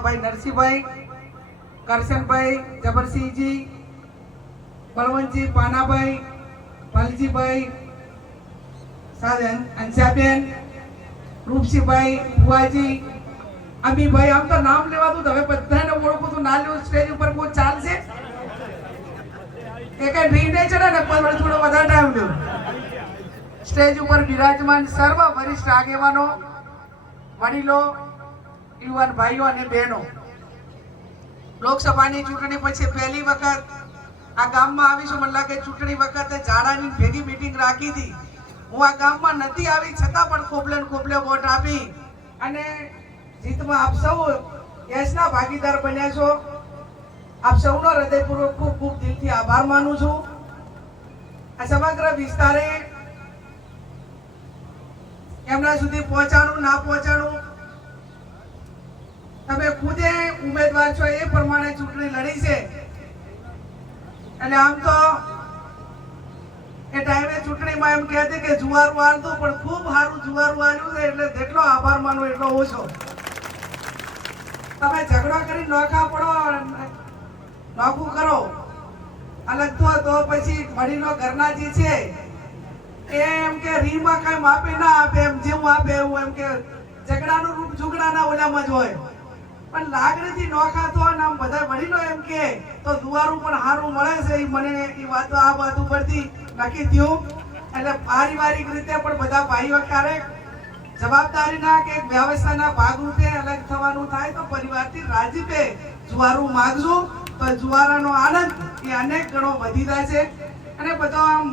भाई नरसिंहभाई, करशनभाई, जबरसिंहजी, बलवंतजी, पानाभाई, पालजीभाई, अंशाबेन, रूपसिंहभाई, बुआजी, अमीभाई, आम तो नाम लेवा तो હવે બધાને ઓળખું તો ના લેવું સ્ટેજ ઉપર કોઈ ચાલશે એ કઈ ડ્રીમ નહીં ચડે ને પણ થોડો વધારે ટાઈમ લ્યો સ્ટેજ ઉપર બિરાજમાન સર્વ વરિષ્ઠ આગેવાનો, વડીલો, યુવાન ભાઈઓ અને બહેનો, લોકસભાની ચૂંટણી પછી પહેલી વખત આ ગામમાં આવીશું. મને લાગે ચૂંટણી વખતે ઝાડાની ભેગી મીટિંગ રાખી હતી. હું આ ગામમાં નથી આવી છતાં પણ ખોબલે વોટ આપી અને જીતમાં આપ સૌ યશના ભાગીદાર બન્યા છો. આપ સૌનો હૃદયપૂર્વક ખૂબ ખૂબ દિલથી આભાર માનું છું. આ સમગ્ર વિસ્તારે એમના સુધી પહોંચાડું ના પહોંચાડું તમે ખુદે ઉમેદવાર છો એ પ્રમાણે ચૂંટણી લડી છે. અને આમ તો એ ટાઈમે ચૂંટણીમાં એમ કહેતી કે જુવારું હાલતું પણ ખૂબ સારું જુવારું હાલ્યું છે એટલે જેટલો આભાર માનો એટલો ઓછો. તમે ઝઘડો કરી નોખા પડો, નોખું કરો અલગ તો પછી વડીલો ઘરના જે છે એમ કે રીમાં કઈ માપે ના આપે, એમ જેવું આપે એવું, એમ કે ઝઘડાનું રૂપ ઝુગડાના ઓલામાં જ હોય. પણ લાગણીથી નોખા તો આમ બધા વડીલો એમ કે તો દુવારું પણ સારું મળે છે. એ મને એ વાતો આ વાત ઉપરથી નક્કી થયું. એટલે પારિવારિક રીતે પણ બધા ભાઈઓ ક્યારેક જવાબદારીના કે વ્યવસ્થાના ભાગરૂપે અલગ થવાનું થાય તો પરિવારથી રાજીપે જુવારું માગશું તો જુવારાનો આનંદ એ અનેક ગણો વધી જાય છે અને બધો આમ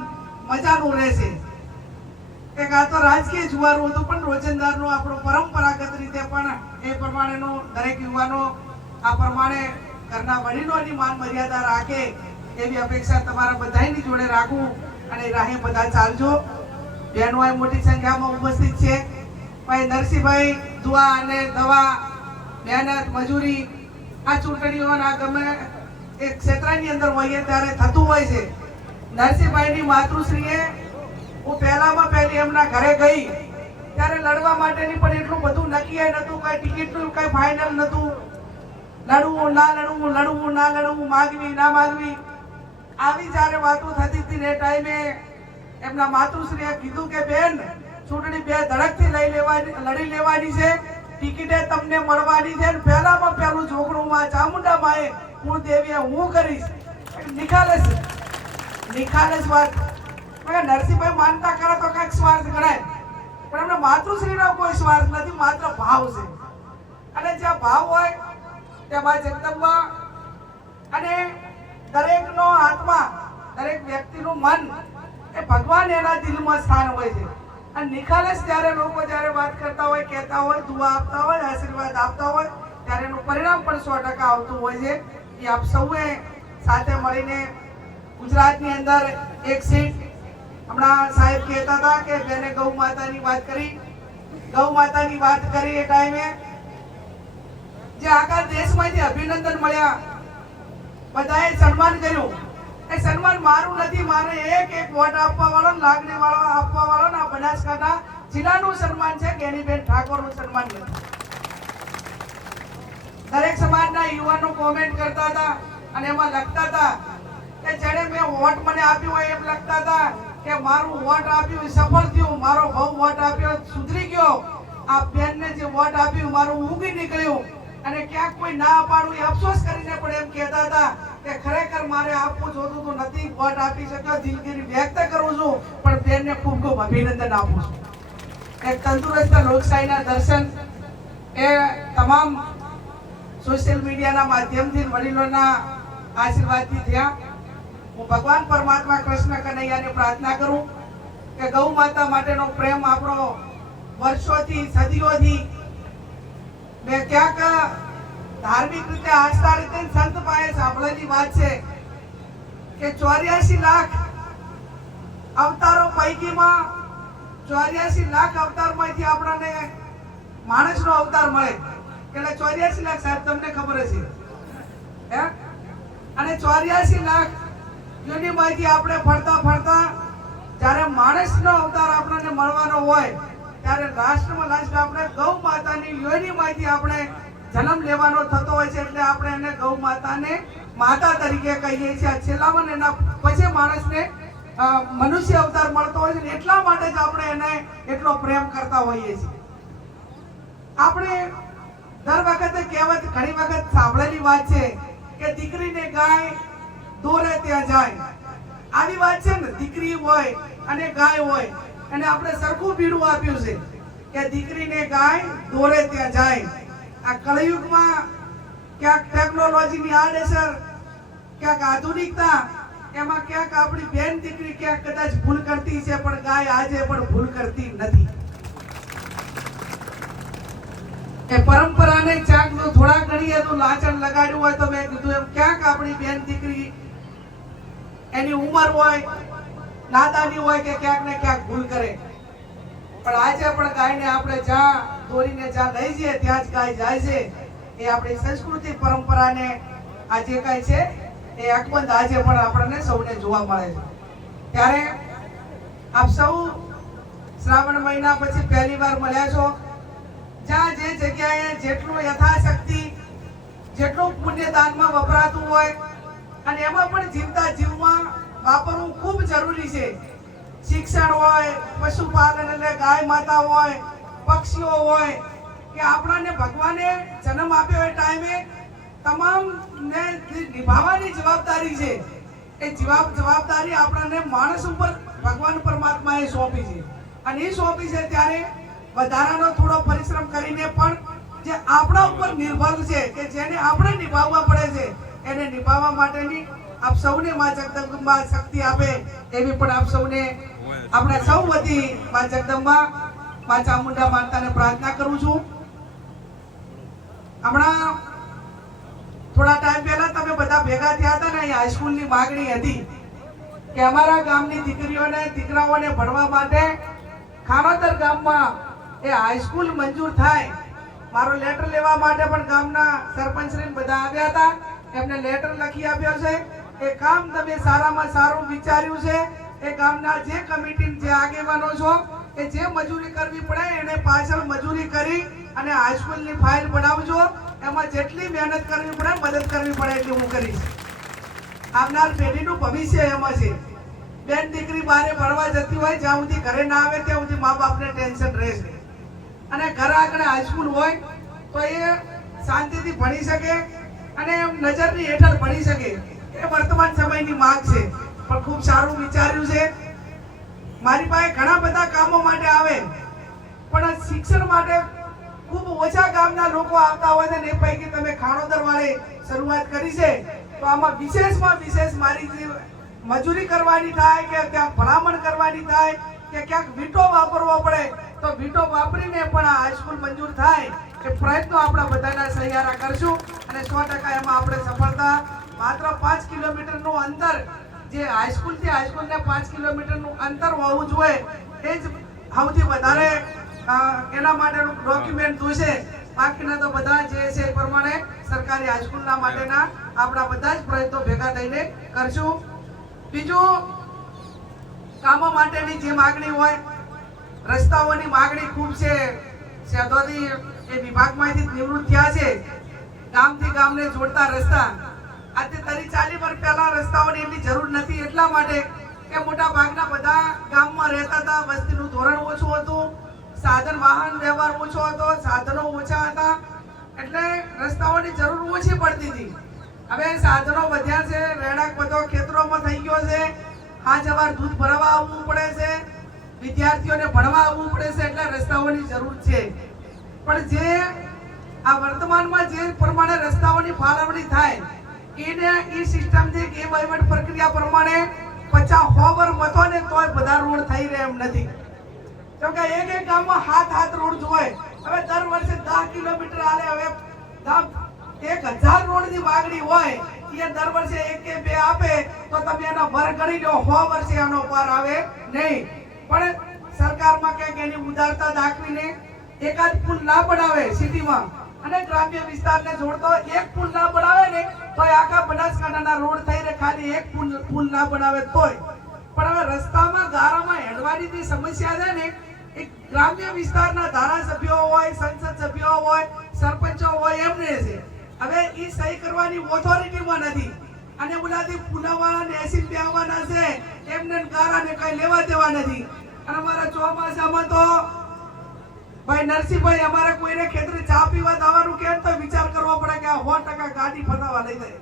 મજાનું રહેશે. એક આ તો રાજકીય જુવારું હતું પણ રોજંદારનું આપણું પરંપરાગત રીતે પણ એ પ્રમાણેનું દરેક યુવાનો આ પ્રમાણે ઘરના વડીલોની માન મર્યાદા રાખે એવી અપેક્ષા તમારા બધાની જોડે રાખું અને રાહે બધા ચાલજો. બહેનો મોટી સંખ્યામાં ઉપસ્થિત છે. ભાઈ નરસિંહભાઈ દુઆ અને દવા, મહેનત, મજૂરી આ ચૂંટણીઓના ગમે એક ક્ષેત્રની અંદર હોઈએ ત્યારે થતું હોય છે. નરસિંહભાઈની માતૃશ્રીએ હું પહેલી એમના ઘરે ગઈ ત્યારે લડવા માટેની પણ એટલું બધું નક્કી નતું, કઈ ટિકિટનું કઈ ફાઇનલ નતું. લડવું ના લડવું, લડવું ના લડવું, માગવી ના માગવી આવી જ્યારે વાતો થતી હતી ને ટાઈમે એમના માતૃશ્રીએ કીધું કે બેન ચૂંટણી બે ધડકથી લડી લેવાની છે, ટિકિટે તમને મળવાની છે. પહેલામાં પહેલું છોકરું માં ચામુંડા માએ હું દેવીએ હું કરીશ. નિખાલસ વાત. નરસિંહભાઈ માનતા કરે તો કઈક સ્વાર્થ ગણાય પણ એમને માતૃશ્રીનો કોઈ સ્વાર્થ નથી, માત્ર ભાવ છે. અને જ્યાં ભાવ હોય ત્યાં જગદંબા અને દરેકનો આત્મા, દરેક વ્યક્તિનું મન એ ભગવાન એના દિલમાં સ્થાન હોય છે. અને નિખાલસ જ્યારે લોકો જ્યારે વાત કરતા હોય, કહેતા હોય, દુઆ આપતા હોય, આશીર્વાદ આપતા હોય ત્યારે એનું પરિણામ પણ 100% આવતું હોય છે. એ આપ સૌએ સાથે મળીને ગુજરાતની અંદર એક સીટ હમણાં સાહેબ કહેતા હતા કે બેને ગૌ માતાની વાત કરી, ગૌ માતાની વાત કરી એ ટાઈમે જે આખા દેશમાંથી અભિનંદન મળ્યા, બધાએ સન્માન કર્યું. એ સન્માન મારું નથી, મારે એક વોટ આપવા વાળો, લાગણી વાળો આપવા વાળો ના બનાસકાંઠા જિલ્લાનું સન્માન છે. ગેનીબેન ઠાકોરનું સન્માન છે. દરેક સમાજના યુવાનો કોમેન્ટ કરતા હતા અને એમાં લખતા હતા કે જેને મેં વોટ મને આપ્યું હોય એમ લખતા હતા કે મારું વોટ આપ્યું સફળ થયું, મારો બહુ વોટ આપ્યો સુધરી ગયો, આ બેનને જે વોટ આપ્યું મારું ઊંઘી નીકળ્યું. અને ક્યાંક કોઈ ના પાડું એ અફસોસ કરીને પણ એમ કહેતા હતા કે ખરેખર મારે આપવું જોતું તો નથી, વોટ આપી શક્યો, દિલગીરી વ્યક્ત કરું છું પણ બેનને ખૂબ ખૂબ અભિનંદન આપું છું. એક તંદુરસ્ત લોકશાહીના દર્શન એ તમામ સોશિયલ મીડિયાના માધ્યમથી વડીલોના આશીર્વાદથી થયા. હું ભગવાન પરમાત્મા કૃષ્ણ કનૈયાને પ્રાર્થના કરું કે ગૌ માતા માટેનો પ્રેમ આપણો વર્ષોથી, સદીઓથી મેં ક્યાંક ધાર્મિક રીતે, આસ્થા રીતે સંત પાસે સાંભળેલી વાત છે કે 84 લાખ અવતારો પૈકીમાં 84 લાખ અવતારમાંથી આપણને માણસનો અવતાર મળે. એટલે 84 લાખ સાહેબ તમને ખબર હશે હે? અને 84 લાખ યોનિમાંથી આપણે ફરતા જ્યારે માણસનો અવતાર આપણને મળવાનો હોય ત્યારે રાષ્ટ્રમાં આપણે ગૌ માતાની યોનિમાંથી આપણે જન્મ લેવાનો થતો હોય છે એટલે આપણે એને ગૌ માતાને માતા તરીકે કહીએ છીએ. આ છેલ્લામાં એના પછી માણસને મનુષ્ય અવતાર મળતો હોય છે, એટલા માટે જ આપણે એને એટલો પ્રેમ કરતા હોઈએ છીએ. આપણે દર વખતે કહેવત ઘણી વખત સાંભળેલી વાત છે કે દીકરીને ગાય દોરે ત્યાં જાય. આવી વાત છે ને, દીકરી હોય અને ગાય હોય અને આપણે સરખું બીડું આપ્યું છે કે દીકરીને ગાય દોરે ત્યાં જાય. આ કળયુગમાં ક્યાંક ટેકનોલોજીની આડઅસર, ક્યાંક આધુનિકતા, એમાં ક્યાંક આપણી બેન દીકરી ક્યાંક કદાચ ભૂલ કરતી છે, પણ ગાય આજે પણ ભૂલ કરતી નથી. એ પરંપરાને ચાકનું થોડા ઘણી એનું લાંચન લગાડ્યું હોય તો મેં કીધું એમ ક્યાંક આપણી બેન દીકરી એની ઉંમર હોય, નાદાની હોય કે ક્યાંક ને ક્યાંક ભૂલ કરે, પણ આજે પણ ગાયને આપણે જ્યાં દોરીને જ્યાં લઈ જઈએ ત્યાં જ ગાય જાય છે. એ આપણી સંસ્કૃતિ પરંપરાને આ જે કાંઈ છે એ અકબંધ આજે પણ આપણને સૌને જોવા મળે છે. ત્યારે આપ સૌ શ્રાવણ મહિના પછી પહેલી વાર મળ્યા છો. જ્યાં જે જગ્યાએ જેટલું યથાશક્તિ, જેટલું પુણ્યદાનમાં વપરાતું હોય અને એમાં પણ જીવતા જીવમાં વાપરવું ખૂબ જરૂરી છે. શિક્ષણ હોય, પશુપાલન એટલે ગાય માતા હોય, પક્ષીઓ હોય, કે આપણને ભગવાને જન્મ આપ્યો એ ટાઈમે તમામને નિભાવવાની જવાબદારી છે. એ જવાબદારી આપણને માણસ ઉપર ભગવાન પરમાત્માએ સોંપી છે અને એ સોંપી છે ત્યારે વધારાનો થોડો પરિશ્રમ કરીને પણ જે આપણા ઉપર નિર્ભર છે કે જેને આપણે નિભાવવા પડે છે એને નિભાવવા માટેની આપ સૌને માં જગદંબા શક્તિ આપે એવી પણ આપ સૌને આપણે સૌ વતી માં જગદંબા માં ચામુંડા માતાને પ્રાર્થના કરું છું. હમણાં થોડા ટાઈમ પહેલા તમે બધા ભેગા થયા હતા ને, અહીં હાઈસ્કૂલની માગણી હતી કે અમારા ગામની દીકરીઓને દીકરાઓને ભણવા માટે ખાનોદર ગામમાં એ હાઈસ્કૂલ મંજૂર થાય. મારો લેટર લેવા માટે પણ ગામના સરપંચશ્રી બધા આવ્યા હતા. એમને લેટર લખી આપ્યો છે. એ કામ તમે સારામાં સારું વિચાર્યું છે. એ ગામના જે કમિટી, જે આગેવાનો છો, એ જે મજૂરી કરવી પડે એને પાછળ મજૂરી કરી અને હાઈસ્કૂલની ફાઇલ બનાવજો. એમાં જેટલી મહેનત કરવી પડે, મદદ કરવી પડે એટલી હું કરીશ. આવનાર પેઢીનું ભવિષ્ય એમાં છે. બેન દીકરી બહાર ભણવા જતી હોય, જ્યાં સુધી ઘરે ના આવે ત્યાં સુધી મા બાપને ટેન્શન રહેશે. અને ઘર આગળ હાઈસ્કૂલ હોય તો એ શાંતિથી ભણી શકે અને નજરની હેઠળ ભણી શકે. એ વર્તમાન સમયની માંગ છે. પણ ખૂબ સારું વિચાર્યું છે. મારી પાસે ઘણા બધા કામો માટે આવે, પણ શિક્ષણ માટે ખૂબ ઓછા ગામના લોકો આવતા હોય છે ને એ પૈકી તમે ખાનોદર વાળે શરૂઆત કરી છે તો આમાં વિશેષમાં વિશેષ મારી જે મજૂરી કરવાની થાય કે ક્યાંક ભલામણ કરવાની થાય કે ક્યાંક વીટો વાપરવો પડે તો વીટો વાપરીને પણ આ હાઈસ્કૂલ મંજૂર થાય એ પ્રયત્નો આપણા બધાના સહિયારા કરશું અને 100% એમાં આપણે સફળતા. માત્ર 5 કિલોમીટરનું અંતર, જે હાઈસ્કૂલથી હાઈસ્કૂલને 5 કિલોમીટરનું અંતર હોવું જોઈએ, એ જ સૌથી વધારે એના માટેનું ડોક્યુમેન્ટ જોઈશે. બાકીના તો બધા જે છે એ પ્રમાણે સરકારી હાઈસ્કૂલના માટેના આપણા બધા જ પ્રયત્નો ભેગા થઈને કરશું. બીજું, કામો માટેની જે માગણી હોય, રસ્તાઓની માગણી ખૂબ છે. સેદોદી એ વિભાગમાંથી નિવૃત્ત થયા છે. ગામથી ગામને જોડતા રસ્તા આજે 30-40 વર્ષ પહેલા રસ્તાઓની એટલી જરૂર નથી, એટલા માટે કે મોટા ભાગના બધા ગામમાં રહેતા હતા, વસ્તીનું ધોરણ ઓછું હતું, સાધન વાહન વ્યવહાર ઓછો હતો, સાધનો ઓછા હતા, એટલે રસ્તાઓની જરૂર ઓછી પડતી હતી. હવે સાધનો વધ્યા છે, રહેણાંક બધો ખેતરોમાં થઈ ગયો છે, હાજવાર દૂધ ભરવા આવવું પડે છે, વિદ્યાર્થીઓને ભણવા આવવું પડે છે, એટલે રસ્તાઓની જરૂર છે. પણ જે આ વર્તમાનમાં જે પ્રમાણે રસ્તાઓની ફાળવણી થાય એને એ સિસ્ટમથી એ વહીવટ પ્રક્રિયા પ્રમાણે 50-100 વર્ષ મતો ને તોય બધા રોડ થઈ રહે એમ નથી. કેમ કે એક ગામમાં 7 રોડ હોય. હવે દર વર્ષે 10 કિલોમીટર આલે, હવે 1000 રોડની માગણી હોય, એ દર વર્ષે 1 કે 2 આપે તો તમે એનો ભર ગણી લો, 100 વર્ષે એનો પાર આવે નહીં. પણ સરકારમાં ક્યાંક એની ઉદારતા દાખવીને એકાદ પુલ ના બનાવે સિટીમાં અને ગ્રામ્ય વિસ્તારને જોડતો એક પુલ ના બનાવે ને તો આખા બનાસકાંઠાના રોડ થઈ રહે, ખાલી એક પુલ ના બનાવે તોય. પણ હવે રસ્તામાં ગારામાં હેડવાની જે સમસ્યા છે ને, એ ગ્રામ્ય વિસ્તારના ધારાસભ્યો હોય, સંસદ સભ્યો હોય, સરપંચો હોય એમને છે. હવે ઈ સહી કરવાની ઓથોરિટીમાં નથી અને ઓલાથી પુનાવાળા ને એસી બેવાના છે એમને ગારાને કઈ લેવા દેવા નથી. અને અમારા ચોમાસામાં તો ભાઈ નરસિંહભાઈ અમારે કોઈને ખેતરે ચા પીવા જવાનું કે તો વિચાર કરવો પડે કે 100% ગાડી ફસાવા લઈ જાય.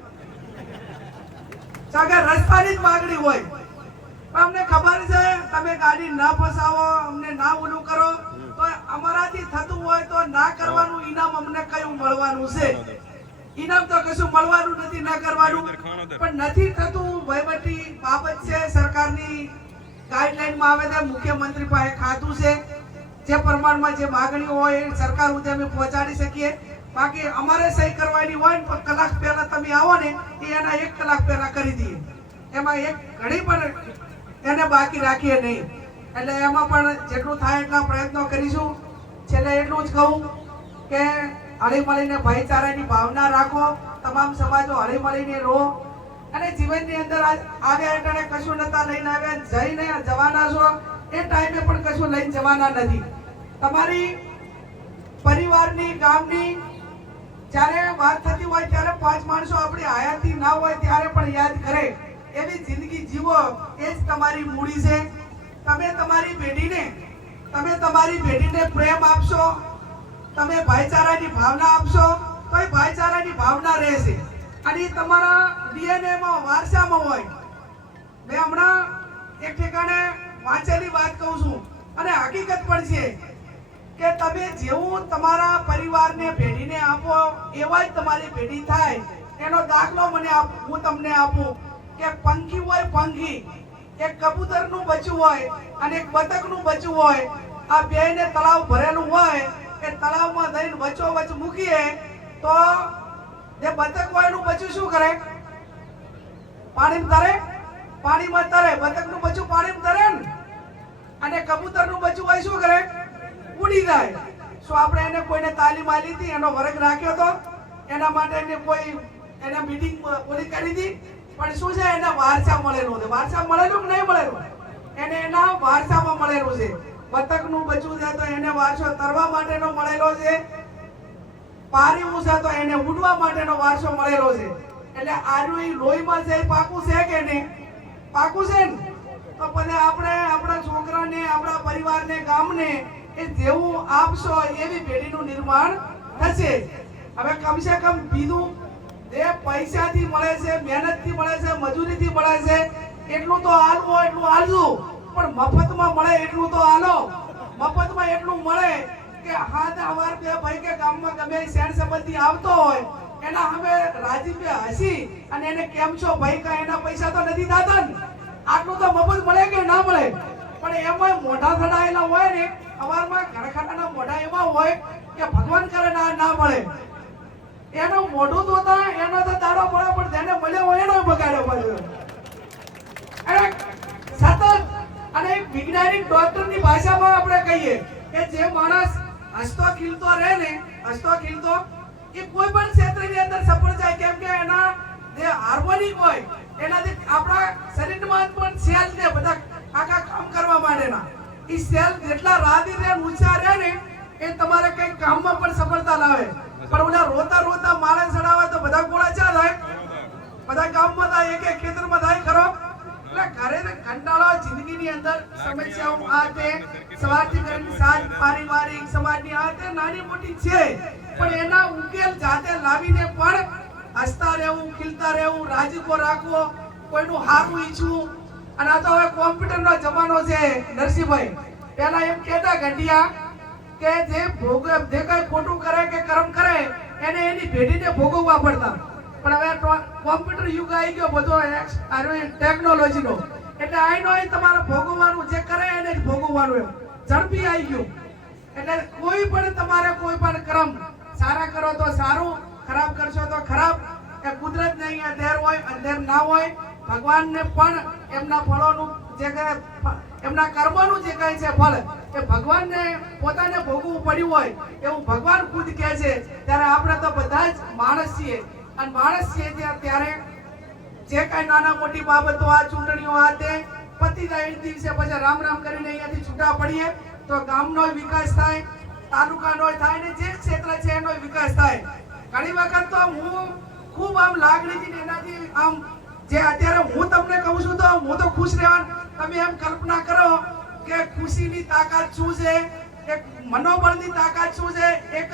ચાકે રસ્તાની જ માગણી હોય. અમને ખબર છે તમે ગાડી ના ફસાવો, અમને ના ઓલું કરો, તો અમારાથી થતું હોય તો ના કરવાનું ઇનામ અમને કયું મળવાનું છે? ઇનામ તો કશું મળવાનું નથી, ના કરવાનું. પણ નથી થતું, વહીવટી બાબત છે, સરકારની ગાઈડલાઈનમાં આવે છે, મુખ્યમંત્રી પાસે ખાતું છે, જે પ્રમાણમાં જે માગણીઓ હોય એ સરકાર સુધી અમે પહોંચાડી શકીએ. બાકી અમારે સહી કરવાની હોય ને કલાક પહેલા તમે આવો ને એ એના 1 કલાક પહેલા કરી દઈએ. એમાં એક ઘડી પણ એને બાકી રાખીએ નહીં. એટલે એમાં પણ જેટલું થાય એટલા પ્રયત્નો કરીશું. છેલ્લે એટલું જ કહું કે હળીમળીને ભાઈચારાની ભાવના રાખો, તમામ સમાજો હળીમળીને રહો અને જીવનની અંદર આવ્યા એટલે કશું નતા લઈને આવ્યા, જઈને જવાના છો એ ટાઈમે પણ કશું લઈને જવાના નથી. તમારી પરિવારની, ગામની જ્યારે વાત થતી હોય ત્યારે 5 માણસો આપણી આયાથી ના હોય ત્યારે પણ યાદ કરે એવી જિંદગી જીવો, એ જ તમારી મૂડી છે. તમે તમારી પેઢીને પ્રેમ આપશો, તમે ભાઈચારાની ભાવના આપશો તો એ ભાઈચારાની ભાવના રહેશે અને એ તમારા ડીએનએમાં, વારસામાં હોય. મેં હમણાં એક ઠેકાણે વાંચેલી વાત કહું છું અને હકીકત પણ છે કે તમે જેવું તમારા પરિવારને પેઢીને આપો એવા જ તમારી પેઢી થાય. એનો દાખલો હું તમને આપું કે પંખી હોય, પંખી, એક કબૂતરનું બચ્ચું હોય અને એક બતકનું બચ્ચું હોય. આ બેયને તળાવ ભરેલું હોય કે તળાવમાં જઈને વચ્ચોવચ્ચ મૂકીએ તો જે બતક હોય એનું બચ્ચું શું કરે? પાણીમાં તરે, પાણીમાં તરે. બતકનું બચ્ચું પાણીમાં તરે ને, અને કબૂતરનું બચ્ચું હોય શું કરે? ઉડી જાય. શું આપણે એને કોઈને તાલીમ આલી હતી, એનો વર્ગ રાખ્યો હતો, એના માટે એને મીટિંગ ઓલી કરી હતી? પણ શું છે, એને વારસા મળેલું છે. વારસા મળેલું કે નહીં મળેલું? એને એના વારસામાં મળેલું છે. બતકનું બચ્ચું છે તો એને વારસો તરવા માટેનો મળેલો છે, પારીવું છે તો એને ઉડવા માટેનો વારસો મળેલો છે. એટલે આનું એ લોહીમાં છે, પાકું છે કે નહીં? પાકું છે ને? તો પછી આપણે આપણા છોકરાને, આપણા પરિવારને, ગામને એ જેવું આપશો એવી પેઢીનું નિર્માણ થશે. હવે કમસે કમ બીજું જે પૈસાથી મળે છે, મહેનતથી મળે છે, મજૂરીથી મળે છે એટલું તો હાલવું એટલું હાલવું, પણ મફતમાં મળે એટલું તો હાલો. મફતમાં એટલું મળે કે હાથ અવાર બે ભાઈ કે ગામમાં ગમે શેર સંબંધી આવતો હોય એના અમે રાજીપે હસી અને એને કેમ છો ભાઈ, કા એના પૈસા તો નથી થતા ને, આટલું તો મફત મળે કે ના મળે? પણ એમાં મોઢા થડાયેલા હોય ને, અવારમાં ઘરખાનાના મોઢા એવા હોય કે ભગવાન કરે ના મળે. એનું મોઢું જોતા એનો તો દાડો મળે પણ જેને મળ્યો હોય એનો બગાડ્યો પડ્યો. સતત અને વૈજ્ઞાનિક ડોક્ટરની ભાષામાં આપણે કહીએ કે જે માણસ હસતો ખીલતો રહે ને, હસતો ખીલતો, એ કોઈ પણ ક્ષેત્રની અંદર સફળ જાય. કેમ કે એના જે હાર્મોનિક હોય એનાથી આપણા શરીરમાં પણ સેલ ને બધા આખા કામ કરવા માટેના એ સેલ જેટલા રાધી રહે, ઊંચા રહે ને, એ તમારે કઈ કામમાં પણ સફળતા લાવે. પણ ઓલા રોતા માળે ચડાવે તો બધા ગોળા ચા થાય? બધા ગામમાં થાય, એક ખેતરમાં થાય ખરો? એટલે ઘરે કંટાળો, જિંદગીની અંદર સમસ્યાઓ આ તે સવારથી કરીને સાંજ પારિવારિક સમાજની આ તે નાની મોટી છે, પણ એના ઉકેલ જાતે લાવીને પણ હસતા રહેવું, ખીલતા રહેવું, રાજીપો રાખવો, કોઈનું હારું ઈચ્છવું. અને આ તો હવે કોમ્પ્યુટરનો જમાનો છે નરસિંહભાઈ. પહેલા એમ કહેતા ગંડિયા કે જે કઈ ખોટું કરે કે કર્મ કરે એને એની પેઢીને ભોગવવા પડતા. પણ હવે કોમ્પ્યુટર યુગ આવી ગયો, બધો ટેકનોલોજીનો, એટલે આઈનો તમારે ભોગવવાનું, જે કરે એને જ ભોગવવાનું, એમ ઝડપી આવી ગયું. એટલે કોઈ પણ તમારે કોઈ પણ કર્મ સારા કરો તો સારું, ખરાબ કરશો તો ખરાબ. એ કુદરત ને અહીંયા દેર હોય, અંધેર ના હોય. ભગવાનને પણ એમના ફળોનું જે એમના કર્મનું જે કહે છે ફળ, એ ભગવાનને પોતાને ભોગવવું પડ્યું હોય એવું ભગવાન ખુદ કહે છે. ત્યારે આપણે તો બધા જ માણસ છીએ, અને માણસ છીએ ત્યારે જે કઈ નાના મોટી બાબતો, આ ચૂંટણીઓ આ તે પતી જાય, દિવસે પછી રામ રામ કરીને અહીંયાથી છૂટા પડીએ તો ગામનો વિકાસ થાય, તાલુકાનો થાય ને જે ક્ષેત્ર છે એનો વિકાસ થાય. ઘણી વખત તો હું ખૂબ આમ લાગણીથી એનાથી આમ જે અત્યારે હું તમને કહું છું તો હું તો ખુશ રહેવાનું. તમે એમ કલ્પના કરો કે ખુશીની તાકાત શું છે, એક મનોબળની તાકાત શું છે, એક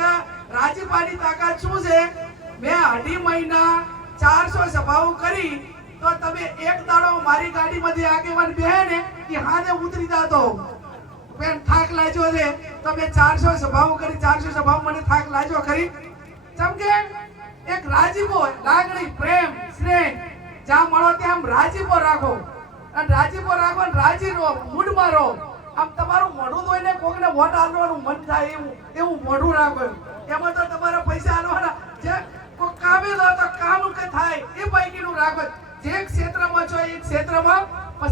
રાજીપાની તાકાત શું છે. મેં 2.5 મહિના 400 સભાઓ કરી તો તમે એક દાડો મારી ગાડીમાંથી આગેવાન બેહે ને કે હાને ઉતરી જાતો બેન થાક લાગ્યો છે. તો મેં 400 સભાઓ કરી, 400 સભાઓ મને થાક લાગ્યો ખરી. જેમ કે એક રાજીપો, લાગણી, પ્રેમ, સ્નેહ જ્યાં મળો ત્યાં રાજીપો રાખો અને રાજીપો રાખો અને રાજી રહો, મૂડમાં રહો. આમ તમારું મોઢું ધોઈને કોકને વોટ આપવાનું મન થાય એવું મોઢું રાખો. એમાં તો તમારા પૈસા આલવાના, જે કોઈ કામે લો તો કામ કે થાય એ પૈકીનું રાખો. જે ક્ષેત્રમાં છો એ ક્ષેત્રમાં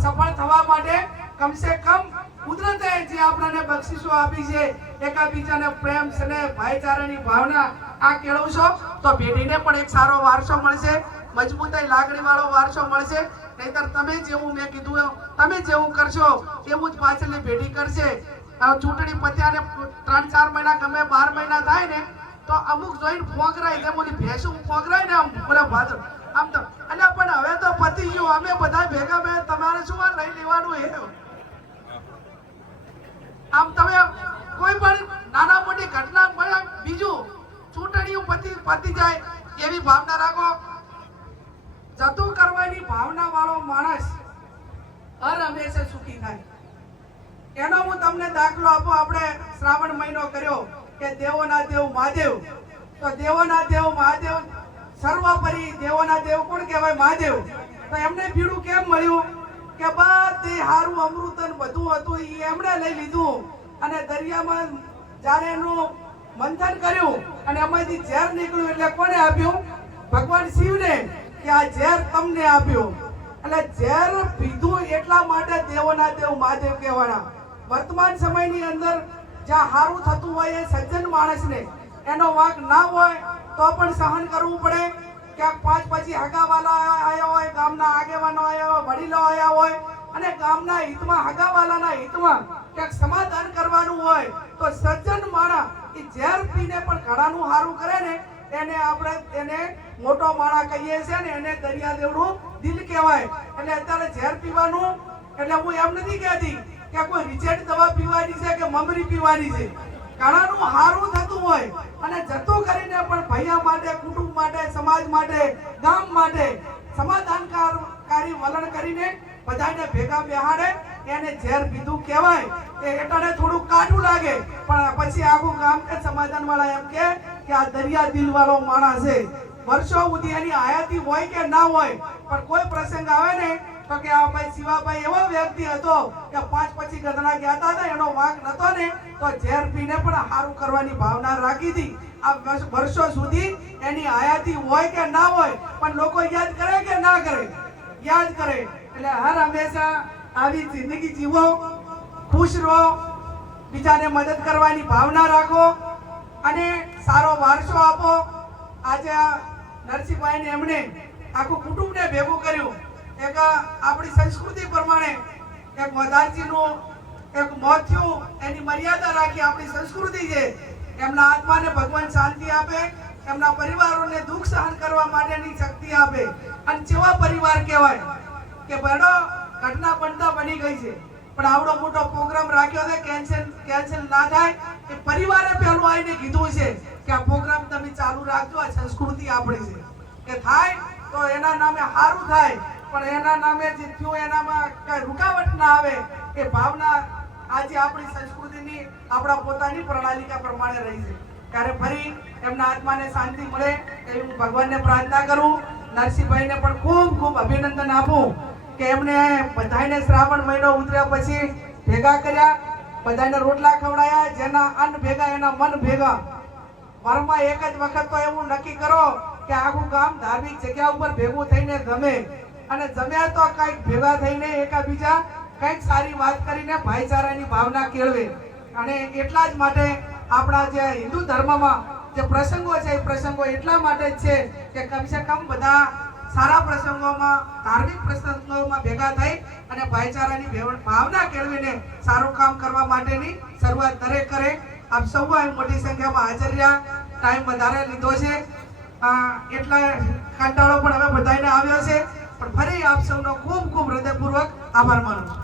સફળ થવા માટે કમસે કમ કુદરતે જે આપણને બક્ષિસો આપી છે, એકાબીજાને પ્રેમ, સ્નેહ, ભાઈચારાની ભાવના આ કેળવશો તો પેઢીને પણ એક સારો વારસો મળશે, મજબૂતાઈ લાગણી વાળો વારસો મળશે. નહીતર તમે જેવું મેં કીધું તમે જેવું કરશો એવું જ પાછળની પેઢી કરશે. ચૂંટણી પત્યાને 3-4 મહિના ગમે 12 મહિના થાય ને તો અમુક જોઈને ફોગરાય, જેમ ઓલી ભેંસું ફોગરાય ને આમ બોલે ભાદર આમ તો અલ્યા પણ હવે તો પતી ગયું, અમે બધા ભેગા બે તમારે શું આ લઈ લેવાનું એ. આમ તમે કોઈ પણ નાના મોટી ઘટના મળે, બીજું ચૂંટણીઓ પતી જાય એવી ભાવના રાખો. જતું કરવાની ભાવના વાળો માણસ હર હંમેશા સુખી થાય. એનો હું તમને દાખલો આપું. આપણે શ્રાવણ મહિનો કર્યો કે દેવોના દેવ મહાદેવ. તો દેવોના દેવ મહાદેવ સર્વોપરી દેવોના દેવ કોણ કહેવાય? મહાદેવ. તો એમને ભીડું કેમ મળ્યું કે બધી હારું અમૃત બધું હતું એ એમણે લઈ લીધું અને દરિયામાં જ્યારે એનું મંથન કર્યું અને એમાંથી ઝેર નીકળ્યું એટલે કોને આપ્યું? ભગવાન શિવને, કે આ ઝેર તમને આપ્યું. એટલે ઝેર પીધું એટલા માટે દેવોના દેવ મહાદેવ કહેવાના. વર્તમાન સમયની અંદર જ્યાં હારું થતું હોય એ સજ્જન માણસને એનો વાંક ના હોય તો પણ સહન કરવું પડે. ક્યાંક 5 પછી હગાવાલા આવ્યા હોય, ગામના આગેવાનો આવ્યા હોય, વડીલો આવ્યા હોય અને ગામના હિતમાં, હગાવાલાના હિતમાં ક્યાંક સમાધાન કરવાનું હોય તો સજ્જન માણસ એ ઝેર પીને પણ ઘણાનું સારું કરે ને એને આપણે એને મોટો માણસ કહીએ છીએ ને એને દરિયા દેવડું દિલ કહેવાય. એટલે અત્યારે ઝેર પીવાનું એટલે હું એમ નથી કહેતી કે કોઈ રિજેક્ટ દવા પીવાની છે કે મમરી પીવાની છે. ઘણાનું સારું થતું હોય અને જતું કરીને પણ ભૈયા માટે, કુટુંબ માટે, સમાજ માટે, ગામ માટે સમાધાનકારી વલણ કરીને બધાને ભેગા બેહાડે એને ઝેર પીધું કહેવાય. એટલે થોડું કાઢું લાગે પણ પછી આખું ગામ કે સમાધાન વાળા એમ કે આ દરિયા દિલ વાળો માણસ છે. વર્ષો સુધી એની આયાતી હોય કે ના હોય પણ કોઈ પ્રસંગ આવે ને તો કે આ ભાઈ શિવાભાઈ એવો વ્યક્તિ હતો કે 5 પછી ગધના ગયા હતા, એનો વાંક નતો ને તો ઝેર પીને પણ સારું કરવાની ભાવના રાખી હતી. આ વર્ષો સુધી એની આયાતી હોય કે ના હોય પણ લોકો યાદ કરે કે ના કરે? યાદ કરે. એટલે હર હંમેશા આવી જિંદગી જીવો, ખુશ રહો, બીજાને મદદ કરવાની ભાવના રાખો અને સારો વારસો આપો. આજે નરસિંહભાઈને એમણે આખું કુટુંબને ભેગું કર્યું. એક આપણી સંસ્કૃતિ પ્રમાણે એક વધારજીનું એક મોત થયું, એની મર્યાદા રાખી. આપણી સંસ્કૃતિ છે. એમના આત્માને ભગવાન શાંતિ આપે, એમના પરિવારોને દુઃખ સહન કરવા માટેની શક્તિ આપે. અને કેવા પરિવાર કહેવાય કે બડો ઘટના બનતા બની ગઈ છે પણ આવડો મોટો પ્રોગ્રામ રાખ્યો છે, કેન્સલ ના થાય. એ પરિવારે પહેલું આવીને કીધું છે કે આ પ્રોગ્રામ તમે ચાલુ રાખજો, આ સંસ્કૃતિ આપણી છે. કે થાય તો એના નામે સારું થાય પણ એના નામે જે થયું એનામાં કઈ રૂકાવટ ના આવે એ ભાવના આજે આપણી સંસ્કૃતિની, આપણા પોતાની પ્રણાલિકા પ્રમાણે રહી છે. ત્યારે ફરી એમના આત્માને શાંતિ મળે એવી હું ભગવાનને પ્રાર્થના કરું. નરસિંહભાઈને પણ ખૂબ ખૂબ અભિનંદન આપું કે એમને બધાને શ્રાવણ મહિનો ઉતર્યા પછી ભેગા કર્યા, બધાને રોટલા ખવડાયા. જેના અન્ન ભેગા એના મન ભેગા. વારમાં એક જ વખત તો એવું નક્કી કરો કે આખું ગામ ધાર્મિક જગ્યા ઉપર ભેગું થઈને જમે અને જમ્યા તો કંઈક ભેગા થઈને એકાબીજા કંઈક સારી વાત કરીને ભાઈચારાની ભાવના કેળવે. અને એટલા જ માટે આપણા જે હિન્દુ ધર્મમાં જે પ્રસંગો છે એ પ્રસંગો એટલા માટે જ છે કે કમસે કમ બધા સારા પ્રસંગોમાં, ધાર્મિક પ્રસંગોમાં ભેગા થઈ અને ભાઈચારાની ભાવના કેળવીને સારું કામ કરવા માટેની શરૂઆત દરેક કરે. આપ સૌ અહીં મોટી સંખ્યામાં હાજર રહ્યા, ટાઈમ વધારે લીધો છે, એટલા કંટાળો પણ હવે બધાને આવ્યો છે, પણ ફરી આપ સૌનો ખૂબ ખૂબ હૃદયપૂર્વક આભાર માનું છું.